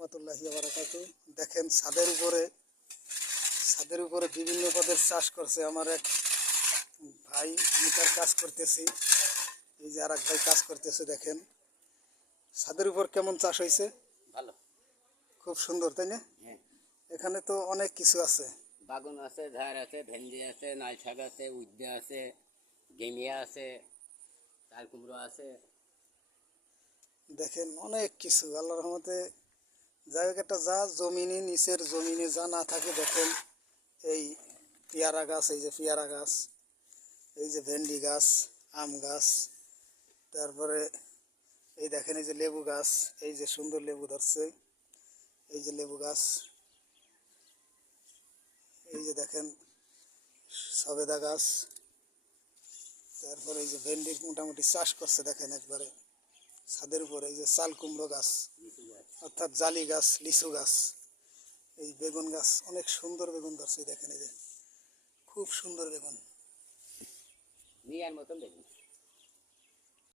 রহমতুল্লাহি ওয়া বারাকাতুহু। দেখেন ছাদের উপরে বিভিন্ন পদের চাষ করছে আমার এক ভাই। আমি তার কাজ করতেছি। এই যে আর এক ভাই কাজ করতেছে। দেখেন ছাদের উপর কেমন চাষ হয়েছে। ভালো, খুব সুন্দর, তাই না? হ্যাঁ। এখানে তো অনেক কিছু আছে। বাগুন আছে, ঝাড় আছে, ভেন্ডি আছে, নাল শাক আছে, উদ্দে আছে, গেমিয়া আছে, চাল কুমড়ো আছে। দেখেন অনেক কিছু আল্লাহর রহমতে। যাই হোক, একটা যা জমিনে নিচের জমিনে যা না থাকে, দেখেন এই পেয়ারা গাছ, এই যে পেয়ারা গাছ, এই যে ভেন্ডি গাছ, আম গাছ, তারপরে এই দেখেন এই যে লেবু গাছ, এই যে সুন্দর লেবু ধরছে, এই যে লেবু গাছ, এই যে দেখেন সবেদা গাছ, তারপরে এই যে ভেন্ডির মোটামুটি চাষ করছে দেখেন একবারে ছাদের উপরে। এই যে চাল কুমড়ো গাছ অর্থাৎ জালি গাছ, লিচু গাছ, এই বেগুন গাছ, অনেক সুন্দর বেগুন ধরছে। দেখেন এই যে খুব সুন্দর বেগুন। নিয়ার মতন দেখুন।